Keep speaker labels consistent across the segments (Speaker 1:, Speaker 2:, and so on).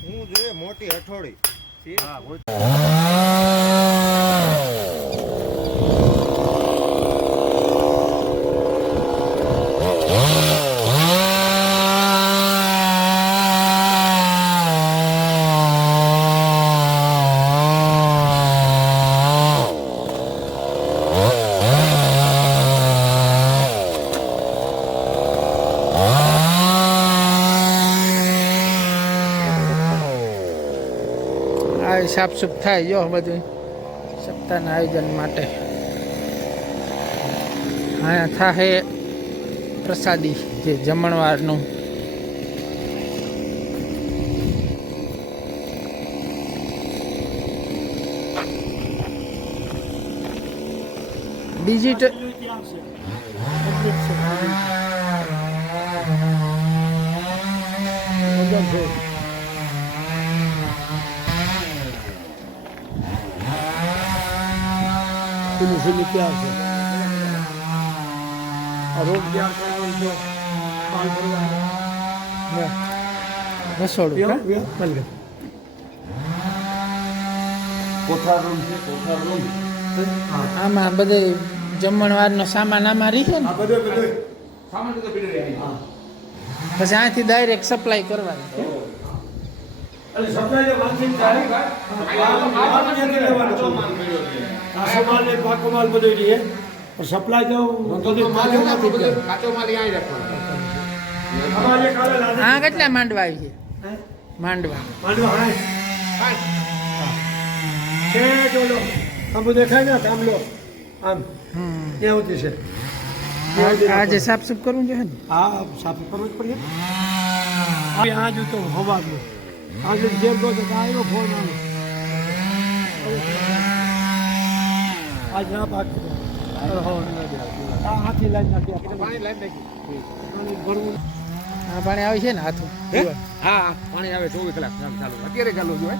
Speaker 1: હું જોઈએ મોટી હઠોડી
Speaker 2: હા
Speaker 3: સાફસૂફ થાય. જો બધું સપ્તાહના આયોજન માટે. અહીંયા થાય પ્રસાદી જે જમણવારનું. ડિજિટલ
Speaker 4: પેલું ત્યાં છે આ રોડ ત્યાં છે
Speaker 3: રસોડું
Speaker 4: યો,
Speaker 3: કા?
Speaker 4: યો, બંધ કર.
Speaker 2: કોઠાર રૂમ છે કોઠાર રૂમ
Speaker 3: આમાં બધે જમણવારનો સામાન આમાં રહી છે ને
Speaker 4: આ બધું બધું
Speaker 2: સામાન તો પીડી રહી
Speaker 3: પછી અહીંથી ડાયરેક્ટ સપ્લાય કરવાની
Speaker 4: એટલે સપ્લાય વાંચી? કાચો માલ પાકો માલ બધો લઈએ. પણ સપ્લાય તો
Speaker 3: આ કેટલા માંડવા આવી છે?
Speaker 4: હે?
Speaker 3: માંડવા.
Speaker 4: માંડવા. છે જોલો આમ બધું દેખાય ને આમ લો. આમ. સુધી છે.
Speaker 3: આ- સાફ સુફ કરવું જોઈએ ને
Speaker 4: હા સાફ કરવું જ પડે. આ આ જો તો હવાનું આ જો જેમ તો આવ્યો ફોન આજ ના પાક આ હાથી લાઈન નાખી
Speaker 2: પાણી લાઈન નાખી.
Speaker 4: પાણી ભરવું.
Speaker 3: આ પાણી આવે છે ને હાથું?
Speaker 2: હા? પાણી આવે ચોવીસ કલાક. ચાલુ ચાલુ. અત્યારે ચાલુ જોઈએ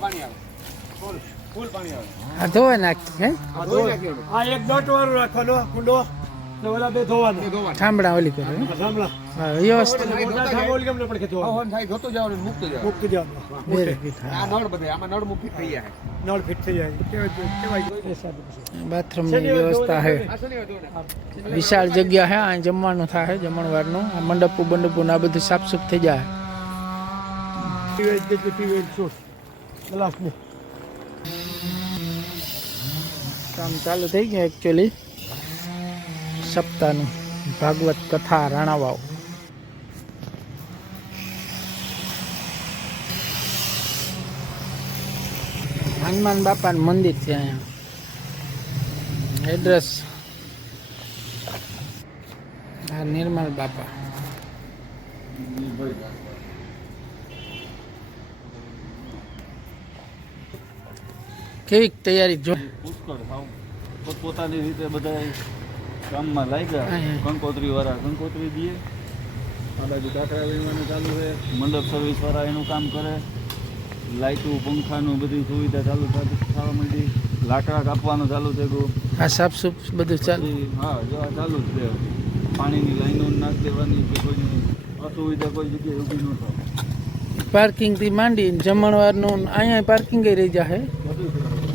Speaker 2: પાણી આવે. ફૂલ ફૂલ પાણી
Speaker 3: ધોવા નાખી હે?
Speaker 4: આ એક દોટ વાળું રાખવાનો કુંડો. ને ઓલા બે ધોવાના.
Speaker 3: ઠામડા ઓલી કરે હે? હા
Speaker 4: ઠાકોર કેમ પડે કે
Speaker 2: થાય ધોતું ને મૂકતું આ નળ બધે આમાં નળ મૂકી થઈ જાય.
Speaker 4: નળ ફિટ થઈ જાય. કેવાય એ
Speaker 3: બાથરૂમની વ્યવસ્થા
Speaker 2: ધોને
Speaker 3: વિશાળ જગ્યા છે આ જમવાનું થાય જમણવારનું. આ મંડપુ બંડપુ ને આ બધું સાફસૂફ થઈ જાય.
Speaker 4: પીવે જેટલી પીવે છૂટ. ગ્લાસની.
Speaker 3: કામ ચાલુ થઈ ગયા એકચ્યુઅલી સપ્તાહનું ભાગવત કથા રાણાવાવ. હનુમાન બાપાનું મંદિર છે અહીંયા. એડ્રેસ આ નિર્મલ બાપા. કેવી તૈયારી જો
Speaker 5: પોતપોતાની રીતે બધા કામમાં લાગ્યા. કંકોત્રી વાળા કંકોત્રી દે આ બાજુ કાંકરા ચાલુ છે. મંડપ સર્વિસ વાળા એનું કામ કરે. લાઇટું પંખાનું બધી સુવિધા ચાલુ થાય થવા માંડી. લાકડા કાપવાનું ચાલુ થઈ ગયું
Speaker 3: આ સાફસૂફ બધું ચાલુ
Speaker 5: હા જો આ ચાલુ જ છે. પાણીની લાઈનો નાખી દેવાની કે કોઈની અસુવિધા કોઈ જગ્યાએ ઊભી ન થાય.
Speaker 3: પાર્કિંગથી માંડી જમણવારનું અહીંયા પાર્કિંગ રહી
Speaker 5: જાય.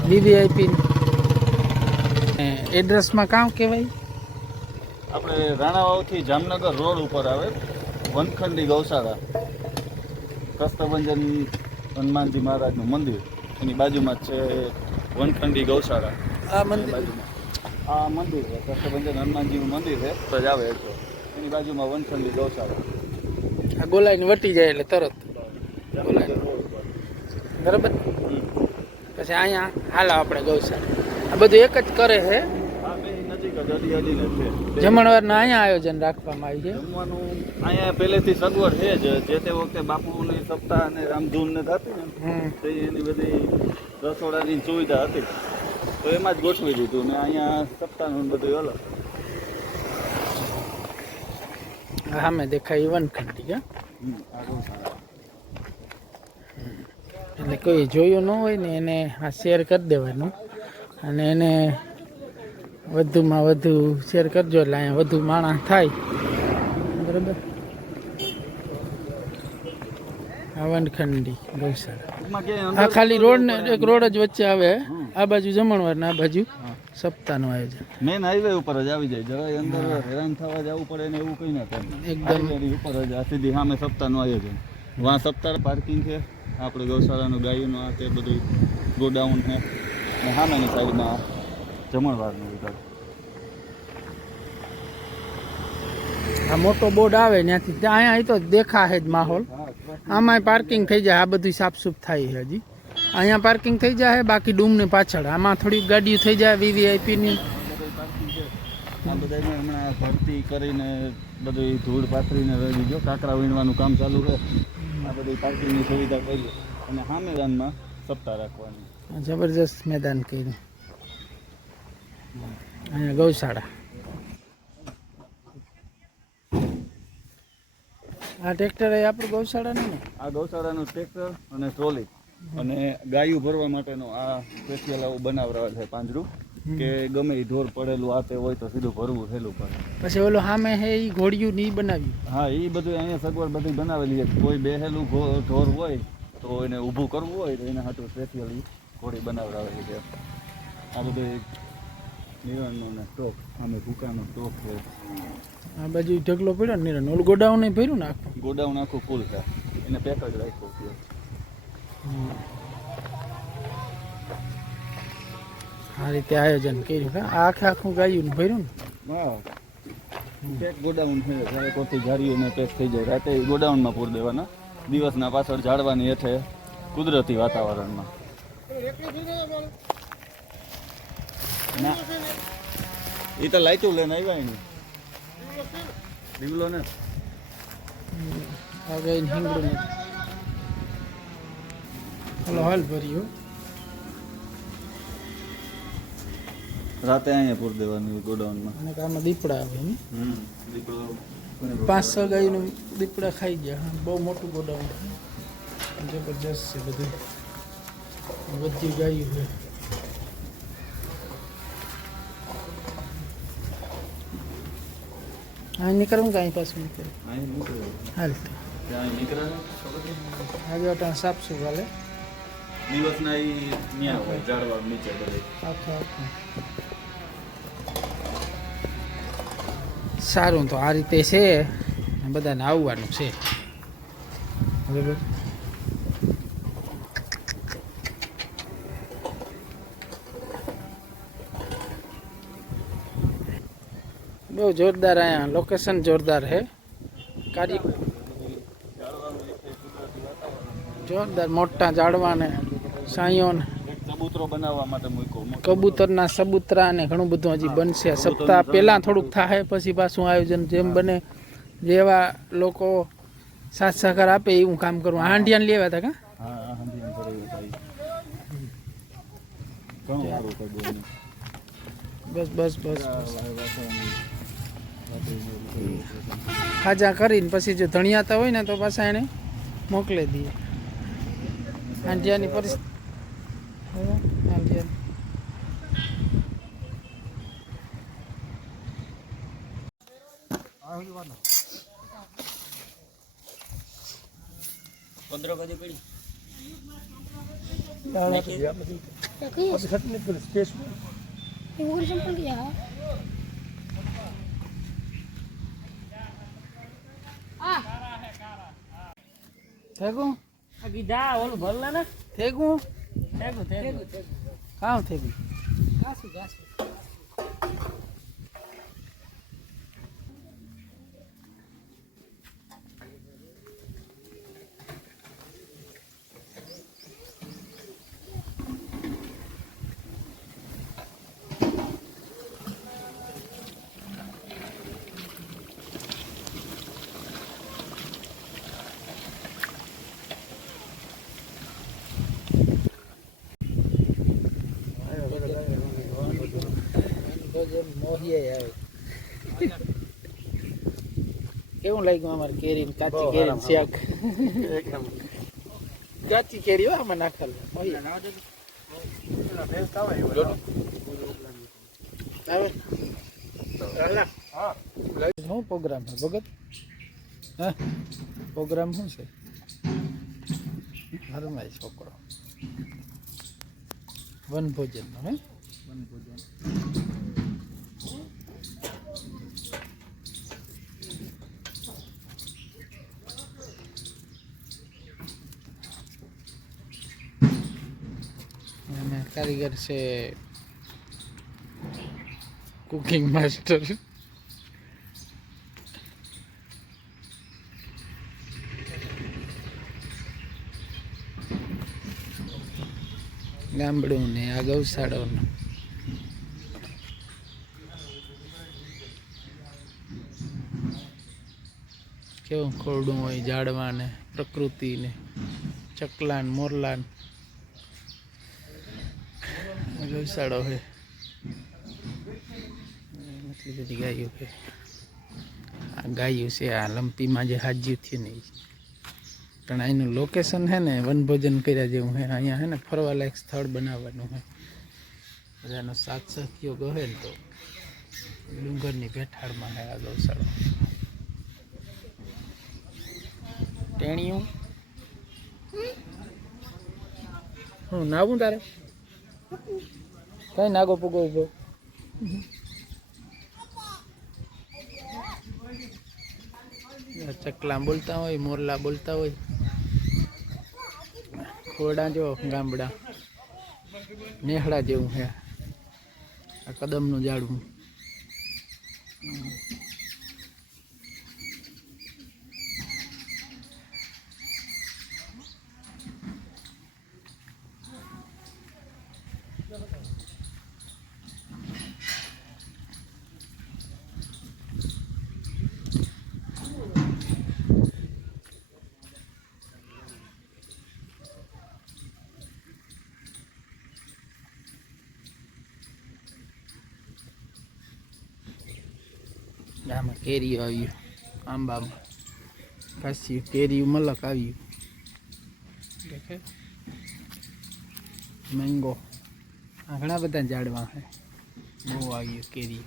Speaker 3: વીવીઆઈપી એડ્રેસમાં કામ કહેવાય?
Speaker 5: આપણે રાણાવાવથી જામનગર રોડ ઉપર આવે વનખંડી ગૌશાળા. કસ્તભંજન હનુમાનજી મહારાજનું મંદિર. એની બાજુમાં છે વનખંડી ગૌશાળા.
Speaker 3: આ મંદિર?
Speaker 5: બાજુમાં. આ મંદિર છે કસ્તભંજન હનુમાનજીનું મંદિર છે તો જ આવે છે. એની બાજુમાં વનખંડી ગૌશાળા.
Speaker 3: આ ગોલાઈને વટી જાય એટલે તરત.
Speaker 5: જામનગર રોડ ઉપર.
Speaker 3: બરાબર. પછી અહીંયા હાલો આપણે ગૌશાળા. આ બધું એક જ કરે છે?
Speaker 5: આ બે નજીક જ અડી અડીને છે.
Speaker 3: અહીંયા આયોજન રાખવામાં આવ્યું
Speaker 5: જમવાનું અહીંયા પહેલેથી સગવડ છે જ. જે તે વખતે બાપુની સપ્તાહ અને રામધૂન ને થતી ને તો એની બધી રસોડાની સુવિધા હતી. તો એમાં જ ગોઠવી દીધું ને અહીંયા સપ્તાહનું બધું અલગ.
Speaker 3: હા સામે દેખાય વનખંડી હા? એટલે કોઈ જોયું ન હોય ને એને આ શેર કરી દેવાનું. અને એને વધુમાં વધુ શેર કરજો એટલે અહીંયા વધુ માણસ થાય. બરાબર? વનખંડી ગૌશાળા આ ખાલી રોડ ને એક રોડ જ વચ્ચે આવે. આ બાજુ જમણવાર ને આ બાજુ સપ્તાહનું આયોજન.
Speaker 5: મેન હાઈવે ઉપર જ આવી જાય. જરાય અંદર હેરાન થવા જવું પડે ને એવું કઈ ના થાય.
Speaker 3: એકદમ.
Speaker 5: ઉપર જ આ સીધી સામે સપ્તાહનું આયોજન. વાં સત્તર પાર્કિંગ છે. આપણે ગૌશાળાનું ગાયોનું આ તે બધું ગોડાઉન છે. અને સામેની સાઈડમાં જમણવારનું વિભાગ
Speaker 3: આ મોટો બોર્ડ આવે ત્યાંથી. ત્યાં અહીંયા તો દેખાશે જ માહોલ. આમાં પાર્કિંગ થઈ જાય. આ બધું સાફસૂફ થાય છે હજી. અહીંયા પાર્કિંગ થઈ જાય બાકી ડૂમની પાછળ. આમાં થોડીક ગાડીઓ થઈ જાય વીવીઆઈપીની
Speaker 5: આ બધા હમણાં ભરતી કરીને બધી ધૂળ પાથરીને રહી ગયો. કાંકરા વીણવાનું કામ ચાલુ છે. આ બધી પાર્કિંગની સુવિધા કરી અને હા મેદાનમાં સપ્તાહ રાખવાની.
Speaker 3: જબરજસ્ત મેદાન કર્યું. અહીંયા ગૌશાળા. આ ટ્રેક્ટર એ આપણું ગૌશાળાનું ને?
Speaker 5: આ ગૌશાળાનું ટ્રેક્ટર અને ટ્રોલી. અને ગાયું ભરવા માટેનો આ સ્પેશિયલ આવું બનાવરાવે છે પાંજરું. કે ગમે એ ઢોર પડેલું આ તે હોય તો સીધું ભરવું થયેલું પડે
Speaker 3: પછી ઓલો સામે હે એ ઘોડિયું ની બનાવ્યું.
Speaker 5: હા એ બધું અહીંયા સગવડ બધી બનાવેલી છે. કોઈ બેહેલું ઢોર હોય તો એને ઊભું કરવું હોય તો એના હાટું સ્પેશિયલી ઘોડી બનાવડાવેલી છે. આ બધું એક નિરણનો ને સ્ટોક આમે ભૂકાનો સ્ટોક છે.
Speaker 3: આ બાજુ ઢગલો પડ્યો ને નિરણ ઓલું ગોડાઉન ભર્યું ને આખું?
Speaker 5: ગોડાઉન આખું ફૂલ છે. એને પેક જ રાખ્યું છે.
Speaker 3: આ રીતે આયોજન કર્યું કે આખે આખું ગાયું ને ભર્યું ને.
Speaker 5: પેક ગોડાઉન છે જ્યારે કોથી જારીઓને પેક થઈ જાય. રાતે ગોડાઉનમાં પૂર દેવાના. દિવસના પાછળ ઝાડવાની હેઠે કુદરતી વાતાવરણમાં. ના. એ તો લાઈટું લઈને આવ્યા એને. દીવલો ને.
Speaker 3: ગાયને હિંગડું ને હાલ ભર્યું.
Speaker 5: રાતે અહીંયા પૂર દેવાનું ગોડાઉનમાં.
Speaker 3: અને આમાં દીપડા આવે
Speaker 5: દીપડો
Speaker 3: પાંચ છ ગાયનું દીપડા ખાઈ ગયા બહુ મોટું ગોડાઉન જબરજસ્ત છે બધું. બધી ગાયું છે. હા નીકળવું પાછું નીકળે.
Speaker 5: અહીં
Speaker 3: હાલ
Speaker 5: ત્યાં નીકળે છે?
Speaker 3: આજે અટાણ સાફ શું કાલે
Speaker 5: દિવસના એ ન્યા હોય ઝાડવા નીચે
Speaker 3: આખા આખા સારું તો આ રીતે છે. અને બધાને આવવાનું છે. બરાબર? બહુ જોરદાર અહીંયા લોકેશન જોરદાર છે. કાર્ય જોરદાર મોટા ઝાડવા ને
Speaker 5: ચબૂતરો બનાવવા માટે મૂક્યો.
Speaker 3: કબૂતરના સબૂતરા ને ઘણું બધું હજી બનશે. સપ્તાહ પહેલાં થોડુંક થાય પછી પાછું આયોજન જેમ બને જેવા લોકો સાથ સહકાર આપે એવું કામ કરવું. હાંડિયાને લેવા હતા કા. બસ બસ બસ. ખાજા કરીને પછી જો ધણિયાતા હોય ને તો પાછા એને મોકલી દઈએ. હાંડિયાની પરિસ્થિતિ થેગું
Speaker 6: ઓલું ભરલા ને
Speaker 3: થેગું
Speaker 6: થેગું થેગું
Speaker 3: કામ થેગું
Speaker 6: ઘાસું
Speaker 3: કેવું લાગ્યું અમારે કેરી કાચી કેરી શાક? કાચી કેરી હો આમાં નાખેલ. હોય. શું પ્રોગ્રામ છે ભગત? હા? પ્રોગ્રામ શું છે? ઘરમાં છોકરો. વનભોજનનો હે? અને કારીગર છે કુકિંગ માસ્ટર ગામડું ને આ ગૌશાળો કેવું ખોરડું હોય ઝાડવા ને પ્રકૃતિ ચકલાન, મોરલાન. આ ગૌશાળો છે એટલી બધી ગાયો છે. આ ગાયું છે આ લંપીમાં જે હાજ્યું થયું ને. પણ અહીંનું લોકેશન છે ને વનભોજન કર્યા જેવું છે. અહીંયા છે ને ફરવાલાયક સ્થળ બનાવવાનું છે. બધાનો સાત સહયોગ ગહે ને તો ડુંગરની ભેઠાળમાં છે આ ગૌશાળો. ટેણિયું? હું નાવું તારે? કઈ નાગો પૂગો ઊભો? ચકલા બોલતા હોય, મોરલા બોલતા હોય. ખોરડા જો, ગામડા. નેહડા જેવું છે. આ કદમનું ઝાડવું. કેરીઓ આવ્યું. આંબામાં કાશી કેરીયું મલક આવ્યું. મેંગો. આ ઘણા બધા ઝાડવા છે. બહુ આવ્યું કેરી.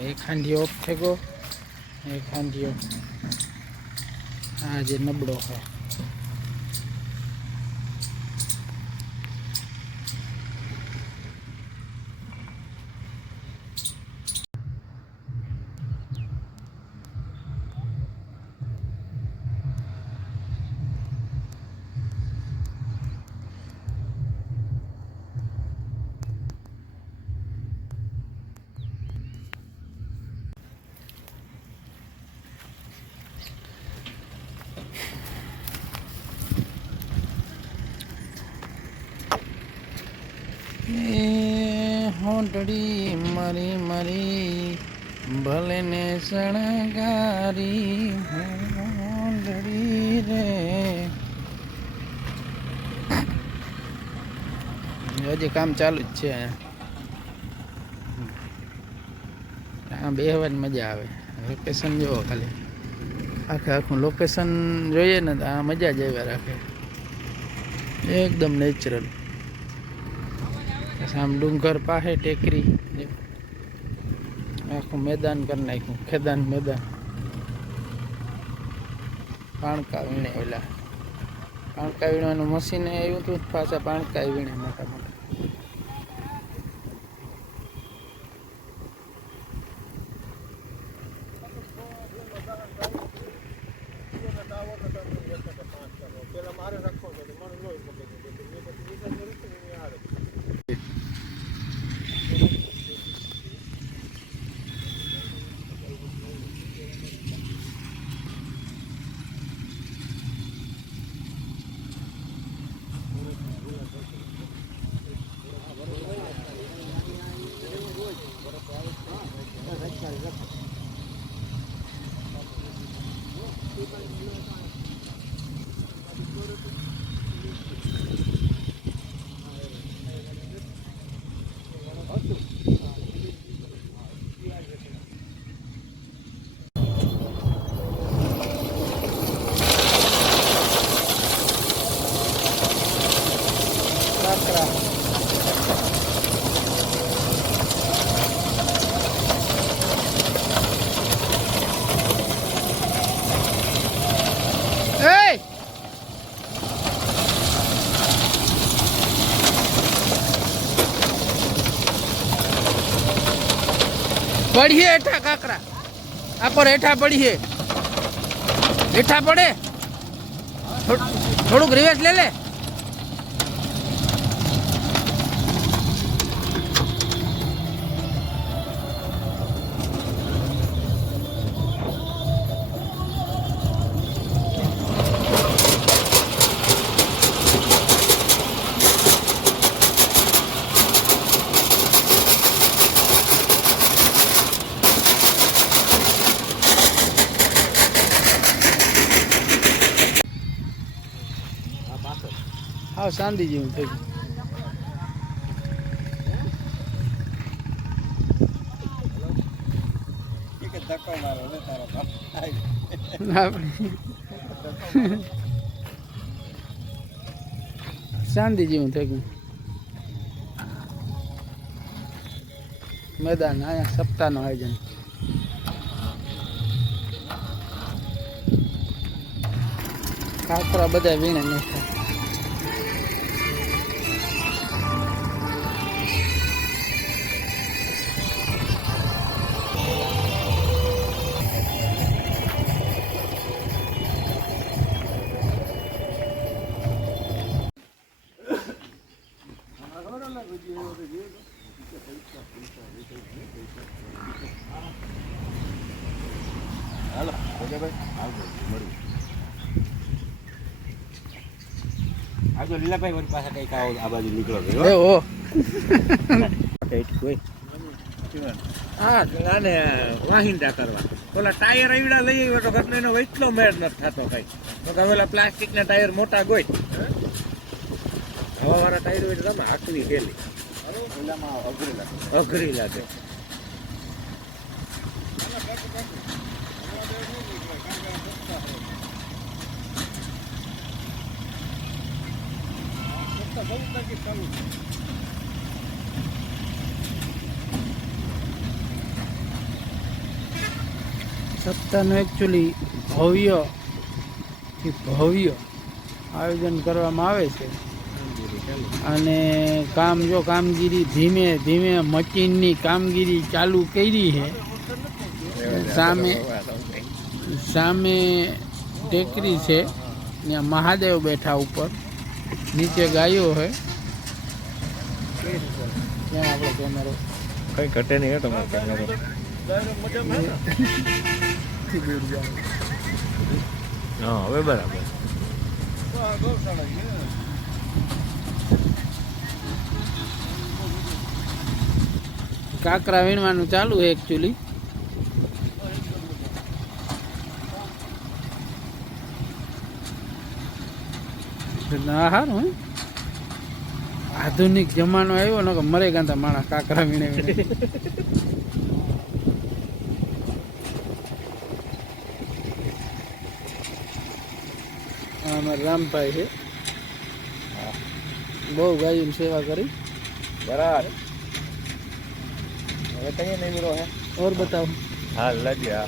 Speaker 3: એક ખાંડિયો ઓફ થેગો એક ખાંડિયો આ જે નબળો છે. એ મરી, મારી, ભલે ને શણગારી હોંટડી રે. હજી કામ ચાલુ જ છે. હા બેહવાની મજા આવે. લોકેશન જોવો ખાલી. આખે આખું લોકેશન જોઈએ ને તો આ મજા જ આવ્યા રાખે. એકદમ નેચરલ પછી આમ ડુંગર પાસે ટેકરી. આખું મેદાન કરી નાખ્યું, ખેદાન મેદાન. પાણકા વીણે ઓલા. પાણકા વીણવાનું મશીન આવ્યું હતું પાછા પાણકા વીણે મોટા મોટા પડીએ હેઠા કાકરા. આપણે હેઠા પડીએ. હેઠા પડે? થોડુંક રિવેસ લે લે. હા શાંતિ જેવું થઈ ગયું શાંતિ જેવું થઈ ગયું મેદાન અહીંયા સપ્તાહનું આયોજન. ખાખરા બધા વીણે નાખ્યા.
Speaker 7: આવજો
Speaker 8: લીલાભાઈ વળી પાસે કંઈક આવો આ બાજુ નીકળો
Speaker 3: એ ઓ.
Speaker 8: હા આને વાહિંદા કરવા. ઓલા ટાયર એવડા લઈ આવ્યો તો ઘરનો એનો એટલો મેળ નથી થતો કઈ. તો કે ઓલા પ્લાસ્ટિકના ટાયર મોટા ગોઈ હવા વાળા ટાયર હોય તો તમે હાકવી ખેલી અઘરી લાગે.
Speaker 3: સપ્તાહનું એકચ્યુઅલી ભવ્યથી ભવ્ય આયોજન કરવામાં આવે છે. અને કામ જો કામગીરી ધીમે ધીમે મશીનની કામગીરી ચાલુ કરી છે. સામે સામે ટેકરી છે. ત્યાં મહાદેવ બેઠા ઉપર. નીચે ગાયો હોય ત્યાં આપણો કેમેરો
Speaker 5: કઈ ઘટે નહીં તમારો કેમેરો હા હવે બરાબર.
Speaker 3: કાકરા વીણવાનું ચાલુ છે એકચ્યુઅલી ના હે? આધુનિક જમાનો આવ્યો ને કે મરે ગાંધા માણસ કાકરા વીણે વીણે. અમારા રામભાઈ છે. બહુ ગાયોની સેવા કરી.
Speaker 5: બરાબર. હવે કઈ નહીં હે?
Speaker 3: ઓર બતાવો.
Speaker 5: હા લગ્યા.